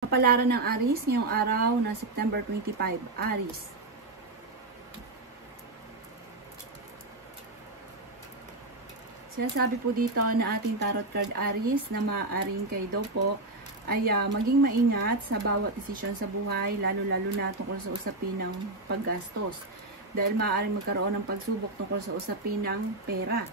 Kapalaran ng Aries ngayong araw na September 25. Aries. Sinasabi po dito na ating tarot card Aries na maaaring kayo daw po ay maging maingat sa bawat desisyon sa buhay, lalo-lalo na tungkol sa usapin ng paggastos. Dahil maaaring magkaroon ng pagsubok tungkol sa usapin ng pera.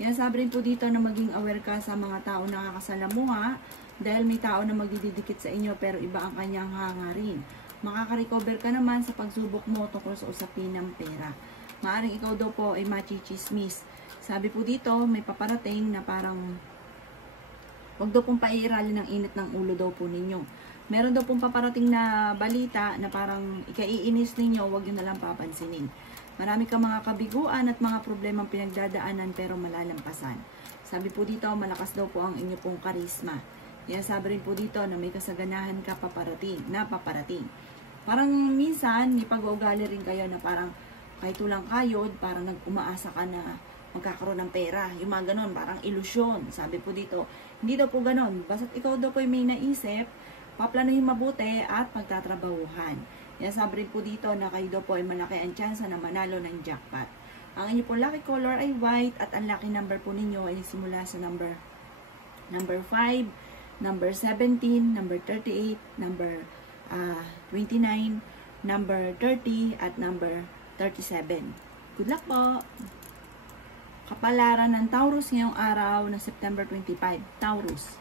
Yan, sabi rin po dito na maging aware ka sa mga tao na nakakasalamuha dahil may tao na magdidikit sa inyo pero iba ang kanyang hangarin. Makaka-recover ka naman sa pagsubok mo tungkol sa usapin ng pera. Maaring ikaw daw po ay machichismis. Sabi po dito, may paparating na parang wag daw pong paiiralin ng init ng ulo daw po ninyo. Meron daw pong paparating na balita na parang ikaiinis ninyo, wag yun nalang papansinin. Marami kang mga kabiguan at mga problemang pinagdadaanan pero malalampasan. Sabi po dito, malakas daw po ang inyo pong karisma. Yan, sabi rin po dito na may kasaganahan ka paparating. Parang minsan, may pag-uugali rin kayo na parang kahit tulang kayod, parang nag-umaasa ka na magkakaroon ng pera. Yung mga ganon, parang ilusyon. Sabi po dito, hindi daw po ganon. Basta't ikaw daw po may naisip, paplanuhin mabuti at pagtatrabahuhan. Yan, sabi rin po dito na kayo daw po ay malaki ang tsansa na manalo ng jackpot. Ang inyo po lucky color ay white at ang lucky number po ninyo ay simula sa number 5, number 17, number 38, number 29, number 30, at number 37. Good luck po! Kapalaran ng Taurus ngayong araw na September 25. Taurus.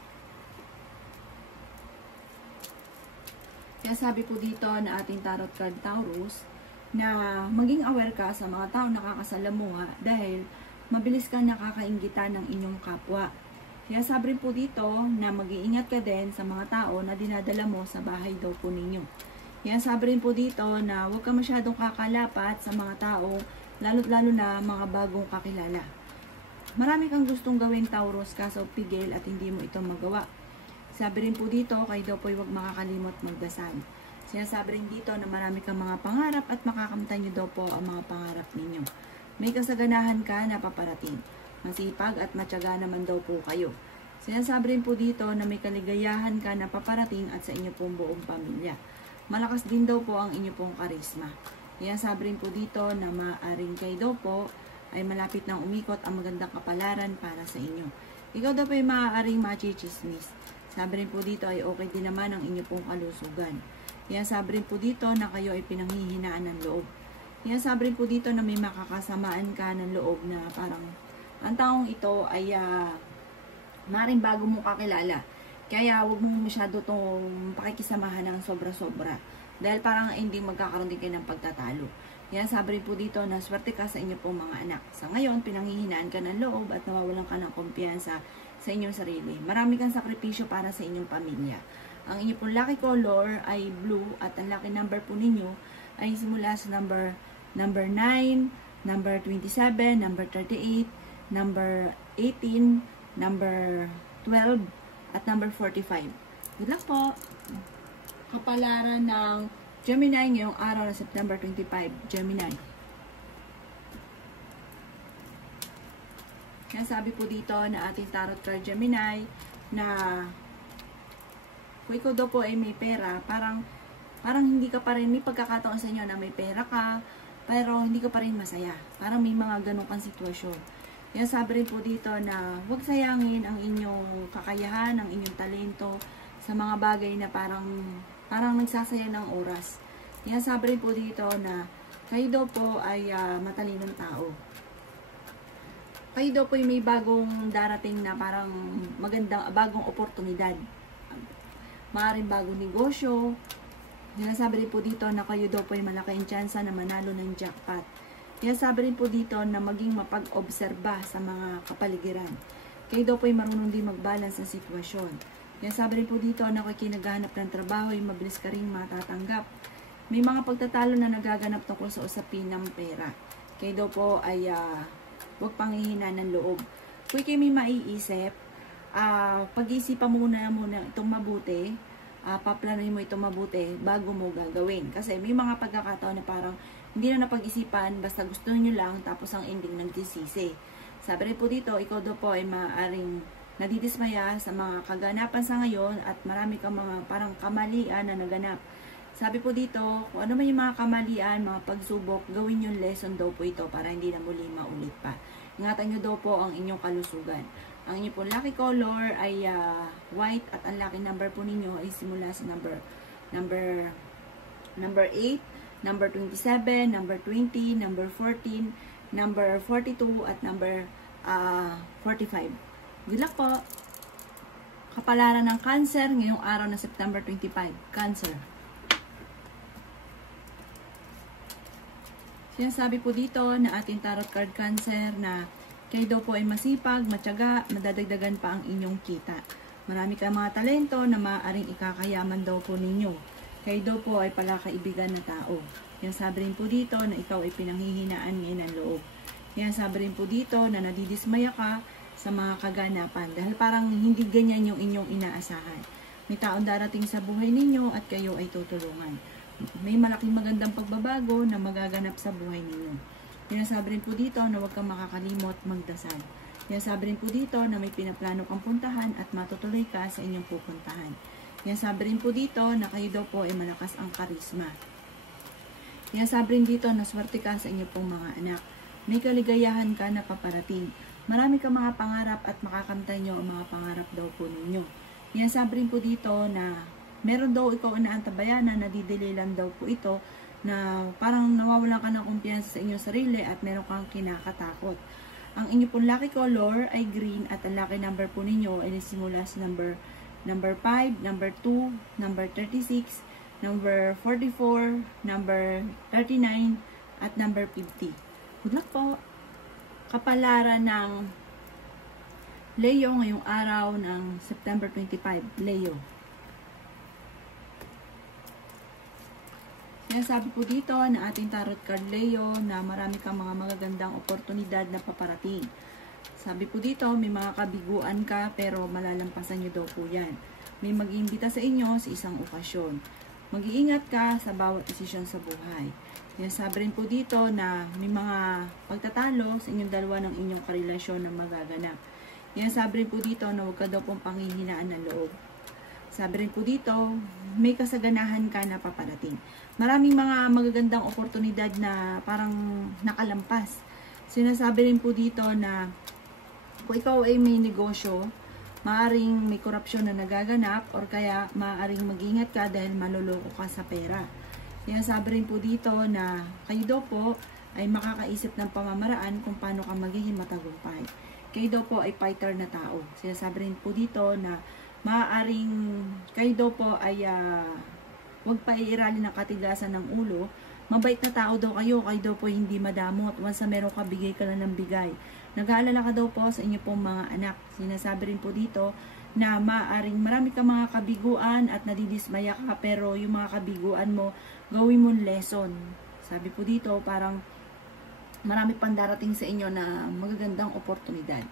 Kaya sabi po dito na ating tarot card Taurus na maging aware ka sa mga tao nakakasalamuha dahil mabilis ka nakakainggitan ng inyong kapwa. Kaya sabi rin po dito na mag-iingat ka din sa mga tao na dinadala mo sa bahay daw po ninyo. Kaya sabi rin po dito na huwag ka masyadong kakalapat sa mga tao, lalo na mga bagong kakilala. Marami kang gustong gawing Taurus kaso pigil at hindi mo ito magawa. Sabi rin po dito, kayo daw po huwag makakalimot magdasal. Sinasabi rin dito na marami kang mga pangarap at makakamtan nyo daw po ang mga pangarap ninyo. May kasaganahan ka na paparating. Masipag at matyaga naman daw po kayo. Sinasabi rin po dito na may kaligayahan ka na paparating at sa inyo pong buong pamilya. Malakas din daw po ang inyo pong karisma. Sinasabi rin po dito na maaaring kayo daw po ay malapit nang umikot ang magandang kapalaran para sa inyo. Ikaw daw po ay maaaring machichismis. Sabi rin po dito ay okay din naman ang inyo pong kalusugan. Sabi rin po dito na kayo ay pinanghihinaan ng loob. Sabi rin po dito na may makakasamaan ka ng loob na parang ang taong ito ay maring bago mo kakilala. Kaya huwag mo masyado itong pakikisamahan ng sobra-sobra. Dahil parang hindi magkakaroon din kayo ng pagtatalo. Sabi rin po dito na swerte ka sa inyo pong mga anak. Sa ngayon, pinanghihinaan ka ng loob at nawawalan ka ng kumpiyansa sa inyong sarili. Marami kang sakripisyo para sa inyong pamilya. Ang inyong pong lucky color ay blue at ang lucky number po ninyo ay simula sa number 9, number 27, number 38, number 18, number 12, at number 45. Good luck po! Kapalaran ng Gemini ngayong araw na September 25. Gemini. Kaya sabi po dito na ating tarot card Gemini na kung ikaw daw po ay may pera, parang hindi ka pa rin, may pagkakataon sa inyo na may pera ka, pero hindi ka pa rin masaya. Parang may mga ganong kang sitwasyon. Kaya sabi rin po dito na huwag sayangin ang inyong kakayahan, ang inyong talento sa mga bagay na parang nagsasaya ng oras. Kaya sabi rin po dito na kayo daw po ay matalinong tao. Kayo daw po ay may bagong darating na parang bagong oportunidad. Maaaring bagong negosyo. Sinasabi rin po dito na kayo daw po ay malaki ang tsansa na manalo ng jackpot. Sinasabi rin po dito na maging mapag-obserba sa mga kapaligiran. Kayo daw po ay marunong din mag-balance ng sitwasyon. Sinasabi rin po dito na kung kinaghanap ng trabaho ay mabilis ka rin matatanggap. May mga pagtatalo na nagaganap tungkol sa usapin ng pera. Kayo daw po ay huwag panghihina ng loob. Kung kayo may maiisip, pag-iisipan muna itong mabuti, paplanuhin mo itong mabuti bago mo gagawin. Kasi may mga pagkakataon na parang hindi na napag-isipan, basta gusto nyo lang, tapos ang ending nagtisisi. Sabi rin po dito, ikaw daw po ay maaaring nadidismaya sa mga kaganapan sa ngayon at marami kang mga parang kamalian na naganap. Sabi po dito, kung ano man yung mga kamalian, mga pagsubok, gawin yung lesson daw po ito para hindi na muli maulit pa. Ingatan nyo daw po ang inyong kalusugan. Ang inyong po lucky color ay white at ang lucky number po ninyo ay simula sa number 8, number 27, number 20, number 14, number 42 at number 45. Good luck po! Kapalaran ng Cancer ngayong araw na September 25. Cancer. Sinasabi po dito na ating tarot card Cancer na kayo daw po ay masipag, matyaga, madadagdagan pa ang inyong kita. Marami kang mga talento na maaaring ikakayaman daw po ninyo. Kayo daw po ay palakaibigan na tao. Yan sabi rin po dito na ikaw ay pinanghihinaan ngayon ng loob. Yan sabi rin po dito na nadidismaya ka sa mga kaganapan dahil parang hindi ganyan yung inyong inaasahan. May taong darating sa buhay ninyo at kayo ay tutulungan. May malaking magandang pagbabago na magaganap sa buhay ninyo. Sinasabi rin po dito na huwag kang makakalimot magdasal. Sinasabi rin po dito na may pinaplano kang puntahan at matutuloy ka sa inyong pupuntahan. Sinasabi rin po dito na kayo daw po ay malakas ang karisma. Sinasabi rin dito na swerte ka sa inyong pong mga anak. May kaligayahan ka na paparating. Marami kang mga pangarap at makakamtan nyo ang mga pangarap daw po ninyo. Sinasabi rin po dito na meron daw ikaw inaantabayan na nadidililan daw po ito na parang nawawalan ka ng kumpiyansa sa inyong sarili at meron kang kinakatakot. Ang inyong pong lucky color ay green at ang lucky number po ninyo ay simula sa number 5, number 2, number 36, number 44, number 39, at number 50. Good luck po! Kapalaran ng Leo ngayong araw ng September 25, Leo. Sinasabi po dito na ating tarot card Leo na marami kang mga magagandang oportunidad na paparating. Sabi po dito, may mga kabiguan ka pero malalampasan nyo daw po yan. May mag-iimbita sa inyo sa isang okasyon. Mag-iingat ka sa bawat desisyon sa buhay. Sinasabi rin po dito na may mga pagtatalo sa inyong dalawa ng inyong karelasyon na magaganap. Sinasabi rin po dito na huwag ka daw pong panghihinaan ng loob. Sabi rin po dito, may kasaganahan ka na paparating. Maraming mga magagandang oportunidad na parang nakalampas. Sinasabi rin po dito na kung ikaw ay may negosyo, maaaring may korupsyon na nagaganap or kaya maaaring mag-ingat ka dahil maluloko ka sa pera. Sinasabi rin po dito na kayo daw po ay makakaisip ng pamamaraan kung paano ka magiging matagumpay. Kayo daw po ay fighter na tao. Sinasabi rin po dito na maaaring kayo daw po ay huwag pa iiralin ng katigasan ng ulo. Mabait na tao daw kayo daw po hindi madamot. Once na meron ka, bigay ka lang ng bigay. Nag-aalala ka daw po sa inyo pong mga anak. Sinasabi rin po dito na maaaring marami kang mga kabiguan at nadidismaya ka, pero yung mga kabiguan mo, gawin mong lesson. Sabi po dito, parang marami pang darating sa inyo na magagandang oportunidad.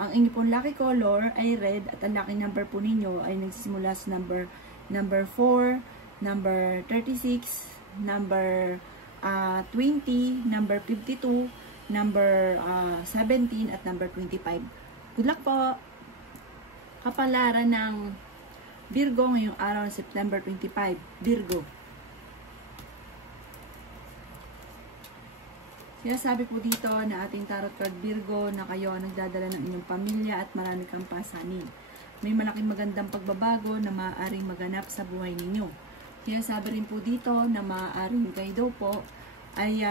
Ang inyo pong lucky color ay red at ang lucky number po ninyo ay nagsisimula sa number 4, number 36, number 20, number 52, number 17 at number 25. Good luck po! Kapalaran ng Virgo ngayong araw ng September 25. Virgo. Sinasabi po dito na ating tarot card Virgo na kayo ang nagdadala ng inyong pamilya at marami kang pasanin. May malaking magandang pagbabago na maaaring maganap sa buhay ninyo. Sinasabi rin po dito na maaaring kayo daw po ay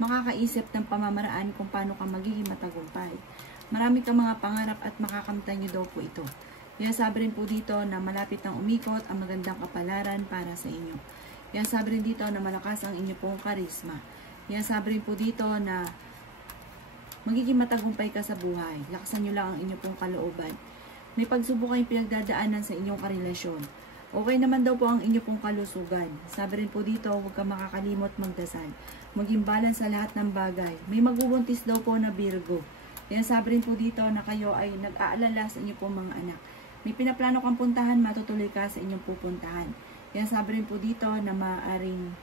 makakaisip ng pamamaraan kung paano ka magiging matagumpay. Marami kang mga pangarap at makakamtan nyo daw po ito. Sinasabi rin po dito na malapit nang umikot ang magandang kapalaran para sa inyo. Sinasabi rin dito na malakas ang inyo pong karisma. Sabi rin po dito na magiging matagumpay ka sa buhay. Lakasan nyo lang ang inyong pong kalooban. May pagsubok kayong pinagdadaanan sa inyong karelasyon. Okay naman daw po ang inyong pong kalusugan. Sabi rin po dito, huwag kang makakalimot magdasal. Maging balance sa lahat ng bagay. May magbubuntis daw po na Virgo. Sabi rin po dito na kayo ay nag-aalala sa inyong pong mga anak. May pinaplano kang puntahan, matutuloy ka sa inyong pupuntahan. Sabi rin po dito na maaaring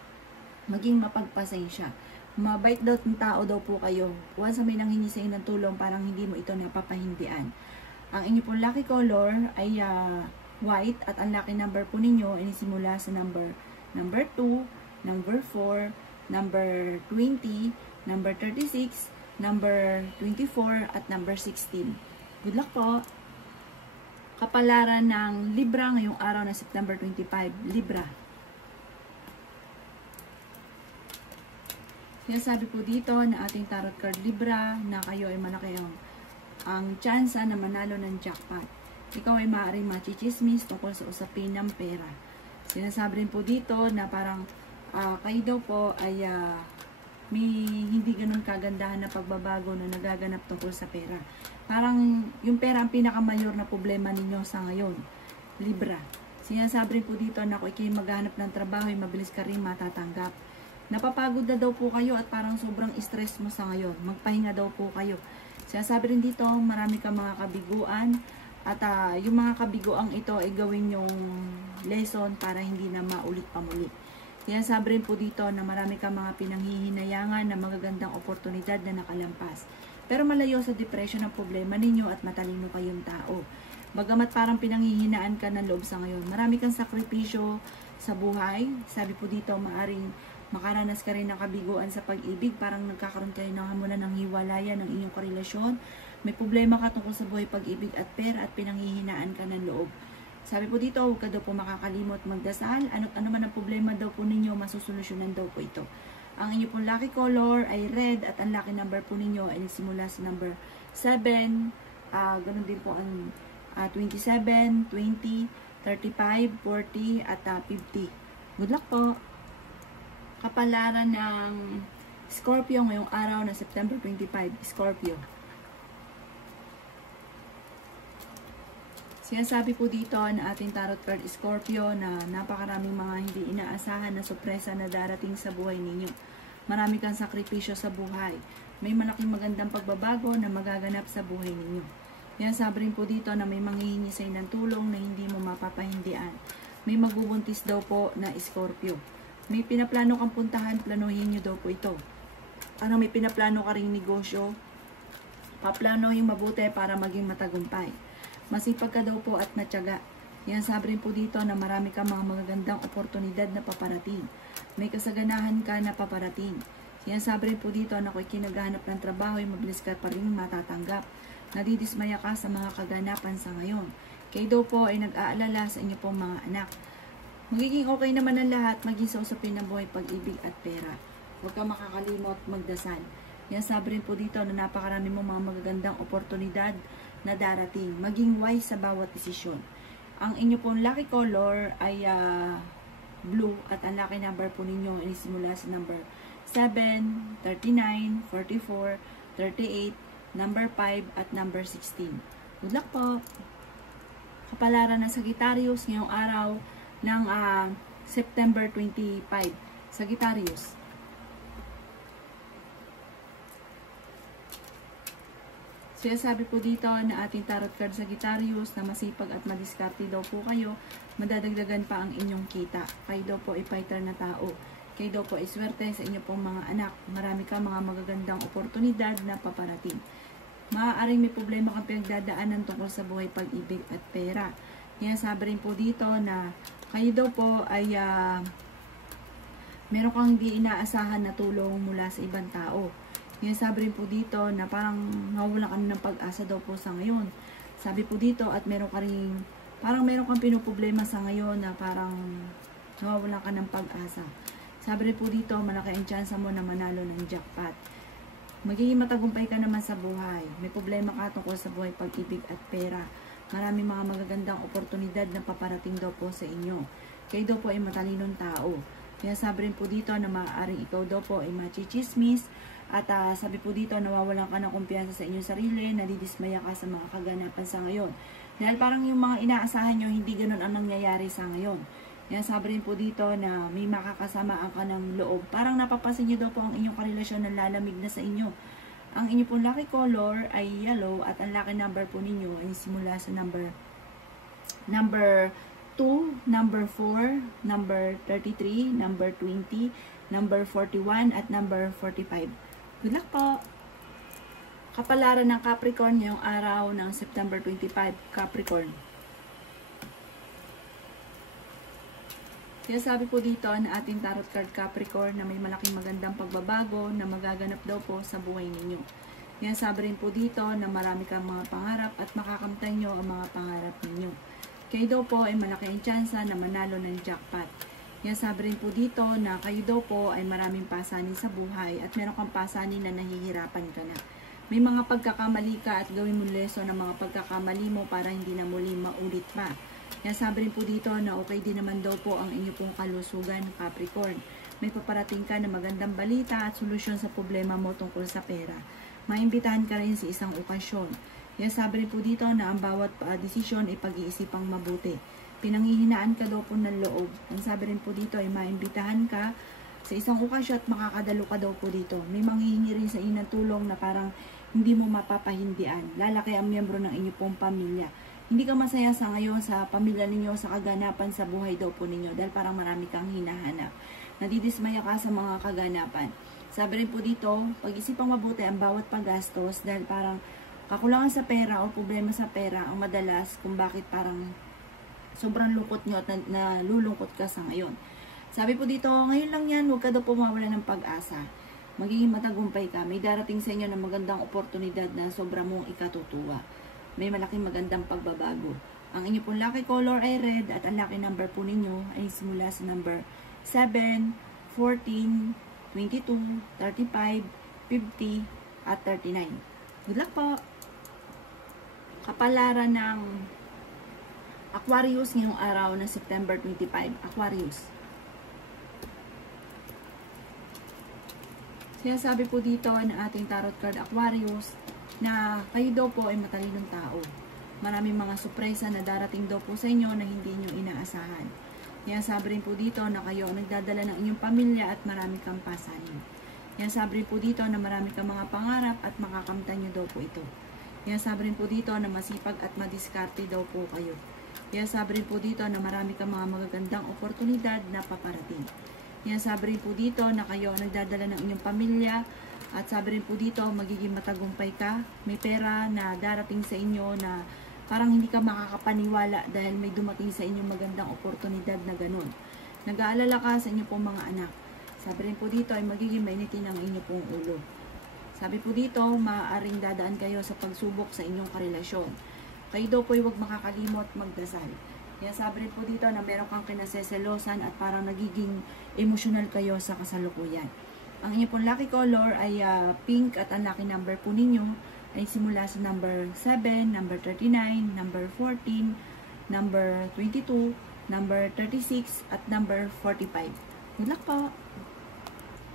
maging mapagpasensya. Mabait daw ng tao daw po kayo. Once may nanghingi sa inyo ng tulong, parang hindi mo ito napapahindian. Ang inyo pong lucky color ay white at ang lucky number po ninyo ay simula sa number 2, number 4, number 20, number 36, number 24, at number 16. Good luck po! Kapalaran ng Libra ngayong araw na September 25, Libra. Kaya sabi po dito na ating tarot card Libra na kayo ay malaki ang tsansa na manalo ng jackpot. Ikaw ay maaaring machichismis tungkol sa usapin ng pera. Sinasabi rin po dito na parang kayo daw po ay may hindi ganun kagandahan na pagbabago na nagaganap tungkol sa pera. Parang yung pera ang pinakamayor na problema ninyo sa ngayon, Libra. Sinasabi rin po dito na kung ikay maghanap ng trabaho ay mabilis ka rin matatanggap. Napapagod na daw po kayo at parang sobrang stress mo sa ngayon. Magpahinga daw po kayo. Sinasabi rin dito, marami kang mga kabiguan. At yung mga kabiguang ito ay gawin yung lesson para hindi na maulit pa muli. Kaya sabi rin po dito na marami kang mga pinanghihinayangan na magagandang oportunidad na nakalampas. Pero malayo sa depression ang problema ninyo at matalino kayong tao. Bagamat parang pinanghihinaan ka ng loob sa ngayon, marami kang sakripisyo sa buhay. Sabi po dito, maaring makaranas ka rin ng kabiguan sa pag-ibig. Parang nagkakaroon kayo ng hamunan ng hiwalayan ng inyong karelasyon. May problema ka tungkol sa buhay, pag-ibig at pera at pinanghihinaan ka ng loob. Sabi po dito, huwag ka daw po makakalimot magdasal. Ano man ang problema daw po ninyo, masusolusyonan daw po ito. Ang inyo pong lucky color ay red at ang lucky number po ninyo ay nagsimula sa number 7. Ganun din po ang 27, 20, 35, 40 at 50. Good luck po! Kapalaran ng Scorpio ngayong araw na September 25, Scorpio. Sinasabi po dito na ating tarot card Scorpio na napakaraming mga hindi inaasahan na sorpresa na darating sa buhay ninyo. Marami kang sakripisyo sa buhay. May malaking magandang pagbabago na magaganap sa buhay ninyo. Sinasabi rin po dito na may manghihingi sa'yo ng tulong na hindi mo mapapahindian. May magbubuntis daw po na Scorpio. May pinaplano kang puntahan, planuhin nyo daw po ito. Ano, may pinaplano ka ring negosyo, paplanohin mabuti para maging matagumpay. Masipag ka daw po at matyaga. Yan sabi rin po dito na marami kang mga magagandang oportunidad na paparating. May kasaganahan ka na paparating. Yan sabi rin po dito na kung kinaghanap ng trabaho ay mabilis ka pa rin matatanggap. Nadidismaya ka sa mga kaganapan sa ngayon. Kayo daw po ay nag-aalala sa inyo pong mga anak. Magiging okay naman ang lahat, maging sa usapin ng buhay, pag-ibig at pera. Huwag kang makakalimot magdasal. Yan sabi rin po dito na napakarami mong mga magagandang oportunidad na darating. Maging wise sa bawat desisyon. Ang inyo pong lucky color ay blue at ang lucky number po ninyo ay simula sa number 7, 39, 44, 38, number 5 at number 16. Good luck po! Kapalaran ng Sagittarius ngayong araw ng September 25. Sagittarius. Sinasabi po dito na ating tarot card Sagittarius na masipag at madiskarte daw po kayo, madadagdagan pa ang inyong kita. Kayo daw po ay fighter na tao. Kayo daw po ay swerte sa inyo pong mga anak. Marami ka mga magagandang oportunidad na paparating. Maaaring may problema kang pinagdadaanan tungkol sa buhay, pag-ibig at pera. Sinasabi rin po dito na kayo daw po ay meron kang hindi inaasahan na tulong mula sa ibang tao. Sabi rin po dito na parang nawawalan ka ng pag-asa daw po sa ngayon. Sabi po dito at meron ka rin, parang meron kang pinoproblema sa ngayon na parang nawawalan ka ng pag-asa. Sabi rin po dito, malaki ang chance mo na manalo ng jackpot. Magiging matagumpay ka naman sa buhay. May problema ka tungkol sa buhay, pag-ibig at pera. Maraming mga magagandang oportunidad na paparating daw po sa inyo. Kayo daw po ay matalinong tao. Kaya sabi rin po dito na maaaring ikaw daw po ay machichismis. At sabi po dito, nawawalan ka ng kumpiyansa sa inyong sarili, nadidismaya ka sa mga kaganapan sa ngayon. Dahil parang yung mga inaasahan nyo, hindi ganun ang nangyayari sa ngayon. Kaya sabi rin po dito na may makakasamaan ka ng loob. Parang napapansin nyo daw po ang inyong karelasyon na lalamig na sa inyo. Ang inyong pong lucky color ay yellow at ang lucky number po ninyo ay simula sa number 2, number 4, number 33, number 20, number 41 at number 45. Good luck po! Kapalaran ng Capricorn ngayong araw ng September 25, Capricorn. Kaya sabi po dito na ating tarot card Capricorn na may malaking magandang pagbabago na magaganap daw po sa buhay ninyo. Kaya sabi rin po dito na marami kang mga pangarap at makakamtan nyo ang mga pangarap ninyo. Kayo daw po ay malaki ang tsansa na manalo ng jackpot. Kaya sabi rin po dito na kayo daw po ay maraming pasanin sa buhay at meron kang pasanin na nahihirapan ka na. May mga pagkakamali ka at gawin mo lesson ng mga pagkakamali mo para hindi na muli maulit pa. Kaya sabi rin po dito na okay din naman daw po ang inyo pong kalusugan, Capricorn. May paparating ka na magandang balita at solusyon sa problema mo tungkol sa pera. Maimbitahan ka rin sa isang okasyon. Kaya sabi rin po dito na ang bawat desisyon ay pag-iisipang mabuti. Pinanghihinaan ka daw po ng loob. Ang sabi rin po dito ay maimbitahan ka sa isang okasyon at makakadalo ka daw po dito. May manghihingi rin sa inyo ng tulong na parang hindi mo mapapahindian. Lalaki ang miyembro ng inyo pong pamilya. Hindi ka masaya sa ngayon sa pamilya ninyo, sa kaganapan sa buhay daw po ninyo dahil parang marami kang hinahanap. Nadidismaya ka sa mga kaganapan. Sabi rin po dito, pag-isipang mabuti ang bawat paggastos dahil parang kakulangan sa pera o problema sa pera ang madalas kung bakit parang sobrang lungkot nyo at nalulungkot ka sa ngayon. Sabi po dito, ngayon lang yan, huwag ka daw pumawala ng pag-asa. Magiging matagumpay ka. May darating sa inyo na magandang oportunidad na sobra mong ikatutuwa. May malaking magandang pagbabago. Ang inyo pong lucky color ay red at ang lucky number po ninyo ay simula sa number 7, 14, 22, 35, 50, at 39. Good luck po! Kapalaran ng Aquarius ngayong araw na September 25. Aquarius. Sinasabi po dito na ating tarot card Aquarius na kayo daw po ay matalinong tao. Maraming mga sorpresa na darating daw po sa inyo na hindi nyo inaasahan. Kaya sabi rin po dito na kayo ang nagdadala ng inyong pamilya at marami kang pasanin. Kaya sabi rin po dito na marami kang mga pangarap at makakamtan nyo daw po ito. Kaya sabi rin po dito na masipag at madiskarte daw po kayo. Kaya sabi rin po dito na marami kang mga magagandang oportunidad na paparating. Kaya sabi rin po dito na kayo ang nagdadala ng inyong pamilya. At sabi rin po dito, magiging matagumpay ka. May pera na darating sa inyo na parang hindi ka makakapaniwala dahil may dumating sa inyo magandang oportunidad na ganun. Nag-aalala ka sa inyo pong mga anak. Sabi rin po dito ay magiging mainitin ang inyo pong ulo. Sabi po dito, maaaring dadaan kayo sa pagsubok sa inyong karelasyon. Kayo daw po ay huwag makakalimot magdasal. Kaya sabi rin po dito na meron kang kinaseselosan at parang nagiging emotional kayo sa kasalukuyan. Ang inyo pong lucky color ay pink at ang lucky number po ninyo ay simula sa number 7, number 39, number 14, number 22, number 36, at number 45. Good luck po!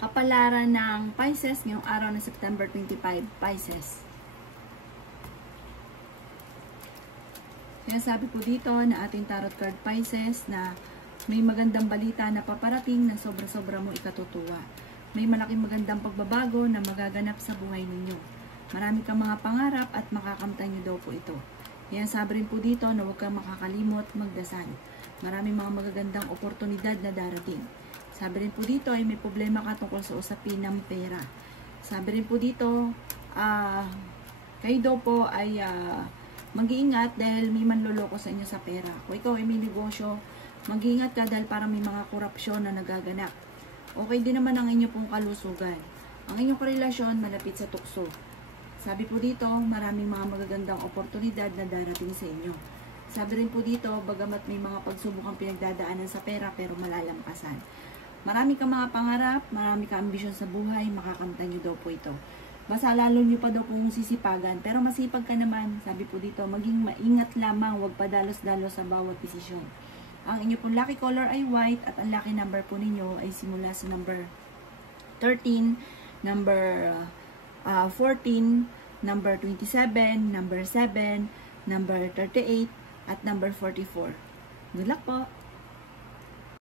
Kapalaran ng Pisces ngayong araw ng September 25, Pisces. Kaya sabi po dito na ating tarot card Pisces na may magandang balita na paparating na sobra-sobra mo ikatutuwa. May malaking magandang pagbabago na magaganap sa buhay ninyo. Marami kang mga pangarap at makakamtan nyo daw po ito. Kaya sabi rin po dito na huwag kang makakalimot magdasal. Maraming mga magagandang oportunidad na darating. Sabi rin po dito ay may problema ka tungkol sa usapin ng pera. Sabi rin po dito, kayo daw po ay mag-iingat dahil may manloloko sa inyo sa pera. Kung ikaw ay may negosyo, mag-iingat ka dahil parang may mga korupsyon na nagaganap. Okay din naman ang inyo pong kalusugan. Ang inyong karelasyon malapit sa tukso. Sabi po dito, maraming mga magagandang oportunidad na darating sa inyo. Sabi rin po dito, bagamat may mga pagsubok ang pinagdadaanan sa pera pero malalampasan. Marami kang mga pangarap, marami kang ambisyon sa buhay, makakamtan nyo daw po ito. Basta lalo nyo pa daw pong sisipagan, pero masipag ka naman. Sabi po dito, maging maingat lamang, huwag padalos-dalos sa bawat desisyon. Ang inyo pong lucky color ay white at ang lucky number po ninyo ay simula sa number 13, number 14, number 27, number 7, number 38, at number 44. Good luck po!